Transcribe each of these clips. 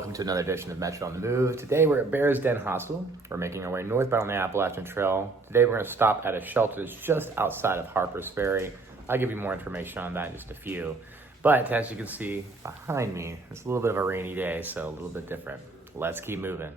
welcome to another edition of Metro on the Move. Today we're at Bears Den Hostel. We're making our way northbound on the Appalachian Trail. Today we're going to stop at a shelter that's just outside of Harper's Ferry. I'll give you more information on that in just a few. But as you can see behind me, it's a little bit of a rainy day, so a little bit different. Let's keep moving.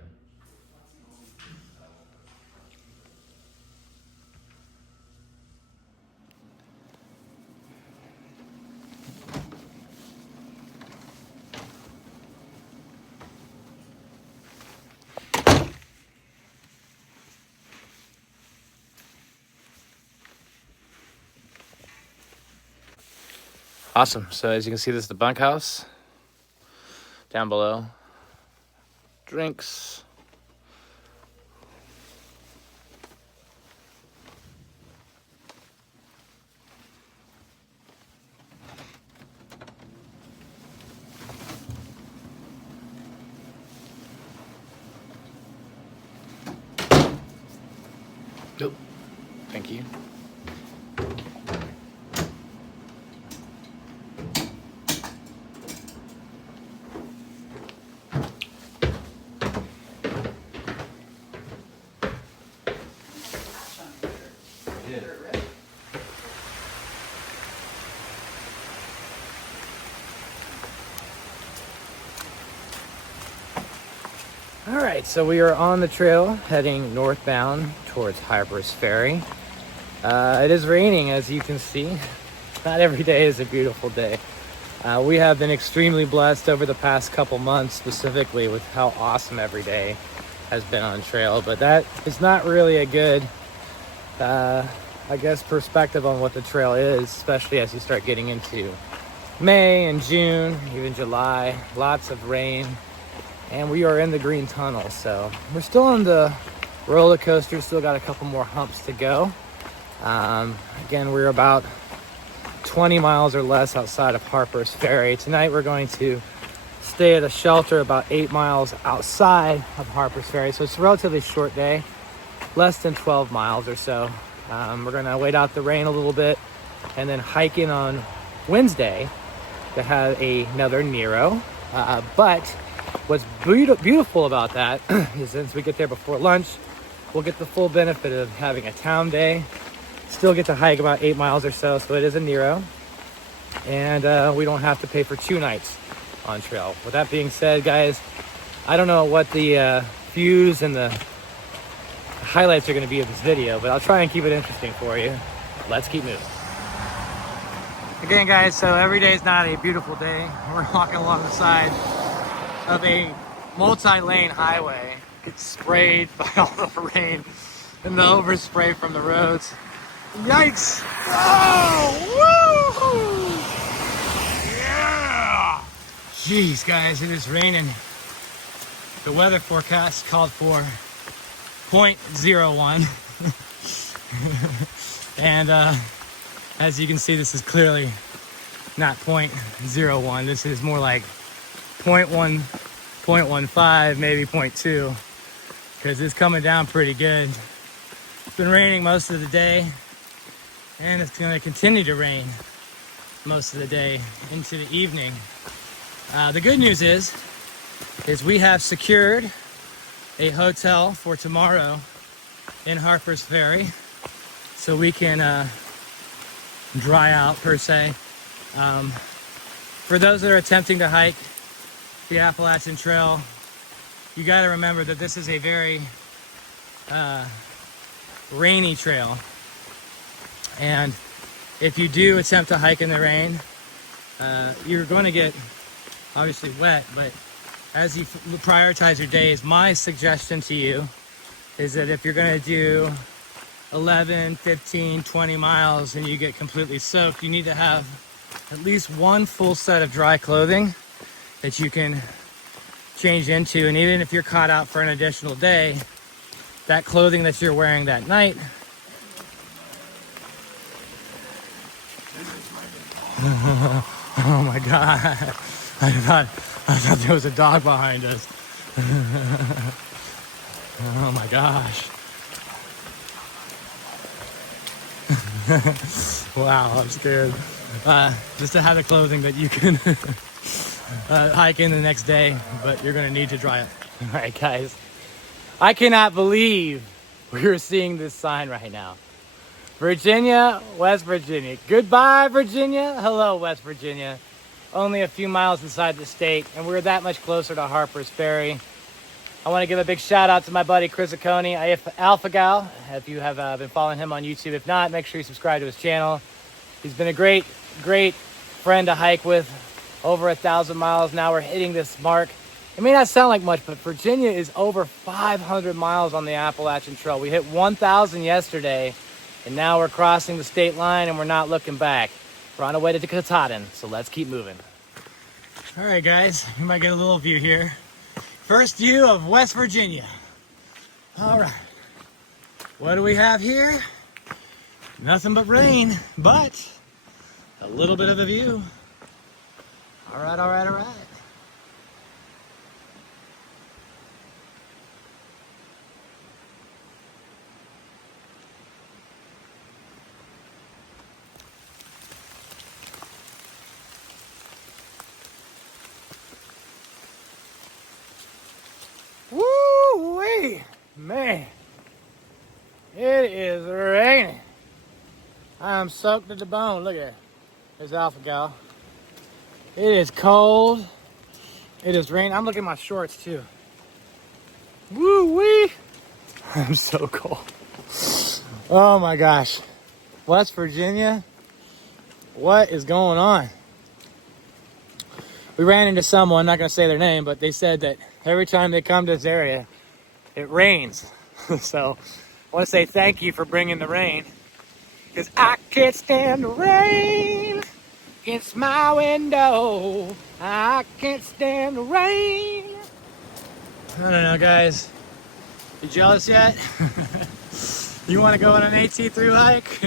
Awesome. So as you can see, this is the bunkhouse. Down below, drinks. Oh, thank you. All right, so we are on the trail heading northbound towards Harper's Ferry. It is raining, as you can see. Not every day is a beautiful day. We have been extremely blessed over the past couple months, specifically with how awesome every day has been on trail, but that is not really a good, I guess, perspective on what the trail is, especially as you start getting into May and June, even July. Lots of rain. And we are in the green tunnel, so we're still on the roller coaster, still got a couple more humps to go. Again, we're about 20 miles or less outside of Harper's Ferry. Tonight we're going to stay at a shelter about 8 miles outside of Harper's Ferry, so it's a relatively short day, less than 12 miles or so. We're gonna wait out the rain a little bit and then hike in on Wednesday to have another Nero, but what's beautiful about that is since we get there before lunch, we'll get the full benefit of having a town day, still get to hike about 8 miles or so, so it is a Nero, and we don't have to pay for 2 nights on trail. With that being said, guys, I don't know what the views and the highlights are going to be of this video, but I'll try and keep it interesting for you. Let's keep moving. Again, guys, so every day is not a beautiful day. We're walking along the side of a multi-lane highway. Gets sprayed by all the rain and the overspray from the roads. Yikes! Oh, woo! Yeah! Jeez, guys, it is raining. The weather forecast called for 0.01. And as you can see, this is clearly not 0.01. This is more like 0.1, 0.15, maybe 0.2, because it's coming down pretty good. It's been raining most of the day, and it's going to continue to rain most of the day into the evening. The good news is we have secured a hotel for tomorrow in Harper's Ferry, so we can dry out, per se. For those that are attempting to hike the Appalachian Trail, you got to remember that this is a very rainy trail, and if you do attempt to hike in the rain, you're going to get obviously wet. But as you prioritize your days, my suggestion to you is that if you're going to do 11, 15, 20 miles and you get completely soaked, you need to have at least one full set of dry clothing that you can change into. And even if you're caught out for an additional day, that clothing that you're wearing that night oh my god, I thought there was a dog behind us. Oh my gosh. Wow, I'm scared. Just to have the clothing that you can hiking the next day, but you're gonna need to dry up. All right, guys. I cannot believe we're seeing this sign right now. Virginia, West Virginia. Goodbye, Virginia. Hello, West Virginia. Only a few miles inside the state, and we're that much closer to Harper's Ferry. I want to give a big shout out to my buddy Chris Oconee, Alpha Gal, if you have been following him on YouTube. If not, make sure you subscribe to his channel. He's been a great friend to hike with. Over 1,000 miles now. We're hitting this mark. It may not sound like much, but Virginia is over 500 miles on the Appalachian Trail. We hit 1,000 yesterday, and now we're crossing the state line and we're not looking back. We're on our way to Katahdin, so let's keep moving. All right, guys, you might get a little view here. First view of West Virginia. All right, what do we have here? Nothing but rain, but a little bit of a view. All right, all right, all right. Woo-wee, man, it is raining. I'm soaked to the bone. Look at it. There's Alpha Gal. It is cold. It is raining. I'm looking at my shorts too. Woo-wee. I'm so cold. Oh my gosh. West Virginia, what is going on? We ran into someone, not gonna say their name, but they said that every time they come to this area, it rains. So I want to say thank you for bringing the rain, because I can't stand the rain against my window. I can't stand the rain. I don't know, guys. You jealous yet? You want to go on an AT thru hike?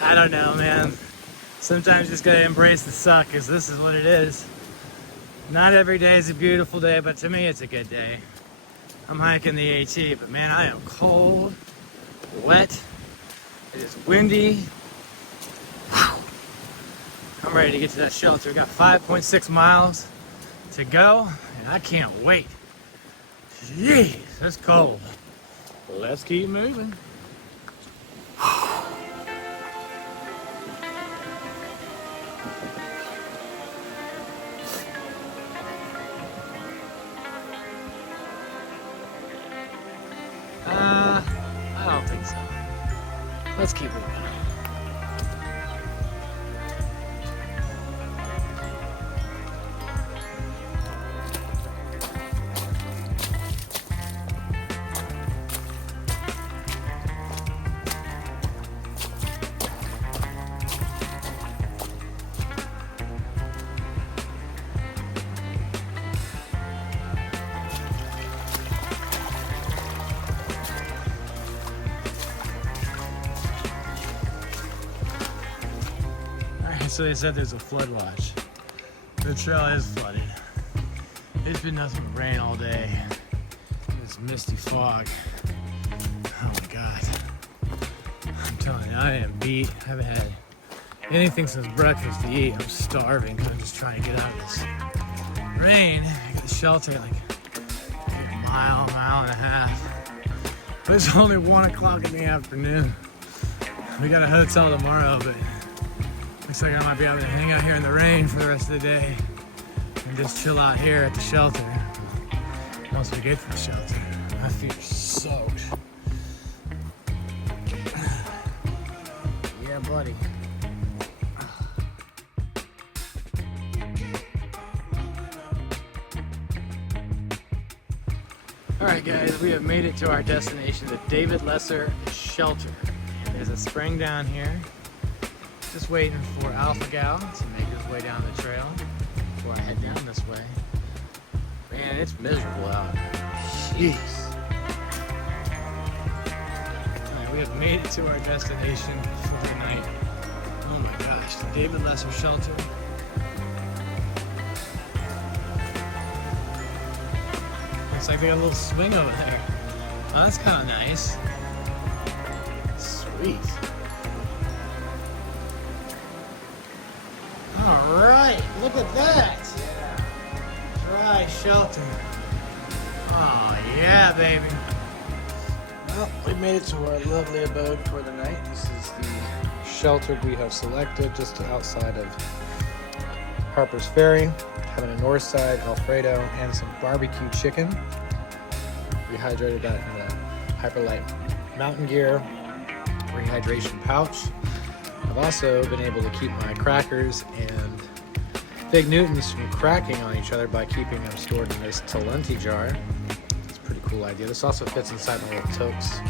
I don't know, man. Sometimes you just gotta embrace the suck, because this is what it is. Not every day is a beautiful day, but to me it's a good day. I'm hiking the AT, but man, I am cold, wet, it is windy. Whew. I'm ready to get to that shelter. We got 5.6 miles to go, and I can't wait. Jeez, that's cold. Let's keep moving. I don't think so. Let's keep moving. So they said there's a flood watch. The trail is flooded. It's been nothing but rain all day. This misty fog. Oh my God. I'm telling you, I am beat. I haven't had anything since breakfast to eat. I'm starving because I'm just trying to get out of this rain. I got the shelter at like a mile and a half. But it's only 1 o'clock in the afternoon. We got a hotel tomorrow, but looks like I might be able to hang out here in the rain for the rest of the day and just chill out here at the shelter. Once we get to the shelter, my feet are soaked. Yeah, buddy. All right, guys, we have made it to our destination, the David Lesser Shelter. There's a spring down here. Just waiting for Alpha Gal to make his way down the trail before I head down this way. Man, it's miserable out. Jeez. Alright, we have made it to our destination for the night. Oh my gosh, the David Lesser Shelter. Looks like they got a little swing over there. Oh, that's kind of nice. Sweet. All right, look at that. shelter. Oh yeah, baby. Well, we made it to our lovely abode for the night. This is the shelter we have selected just outside of Harper's Ferry. Having a north side Alfredo and some barbecue chicken. Rehydrated that in the HYPERLITE mountain gear rehydration pouch. I've also been able to keep my crackers and Fig Newtons from cracking on each other by keeping them stored in this Talenti jar. It's a pretty cool idea. This also fits inside my little Tokes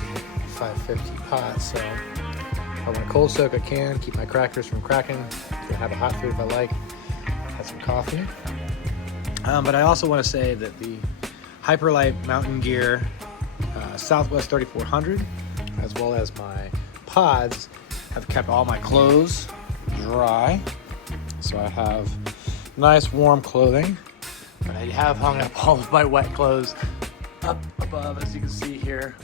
550 pot, so I want to cold soak I can, keep my crackers from cracking, have a hot food if I like, have some coffee. But I also want to say that the HYPERLITE mountain gear Southwest 3400, as well as my pods, have kept all my clothes dry. So I have nice warm clothing, but I have hung up all of my wet clothes up above, as you can see here.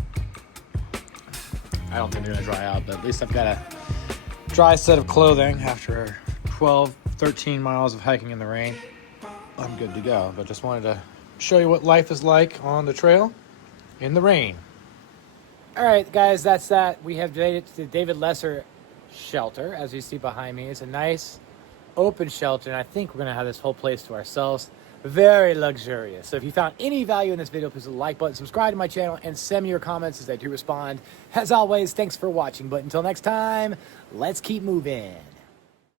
I don't think they're gonna dry out, but at least I've got a dry set of clothing after 12, 13 miles of hiking in the rain. I'm good to go, but just wanted to show you what life is like on the trail in the rain. All right, guys, that's that. We have made it to the David Lesser shelter. As you see behind me, it's a nice open shelter, and I think we're gonna have this whole place to ourselves. Very luxurious. So if you found any value in this video, please hit the like button, subscribe to my channel, and send me your comments as I do respond. As always, thanks for watching, but until next time, let's keep moving.